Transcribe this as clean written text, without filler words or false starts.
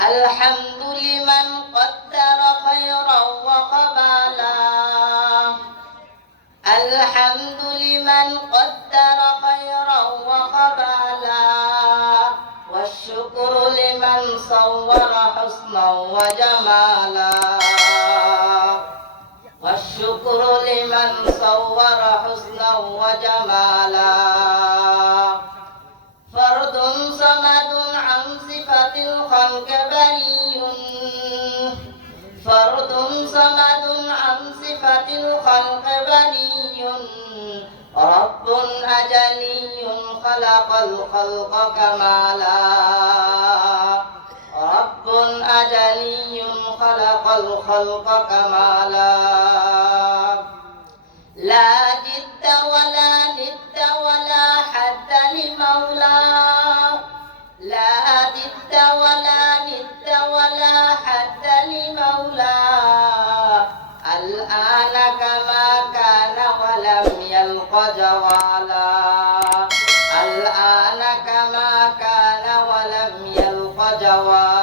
الحمد لمن قدر خيرا وقبالا الحمد لمن قدر خيرا وقبالا والشكر لمن صور حسنا وجمالا والشكر لمن صور حسنا وجمالا فرد صمد عن صفة الخلق بري فرد صمد عن صفة الخلق بري رب أجلي خلق الخلق كمالا رب أجلي خلق الخلق كمالا لا جد ولا ند ولا حد لمولى لا جد ولا ند ولا حد لمولى الآن كما كان ولم يلق جوالا الآن كما كان ولم يلق جوالا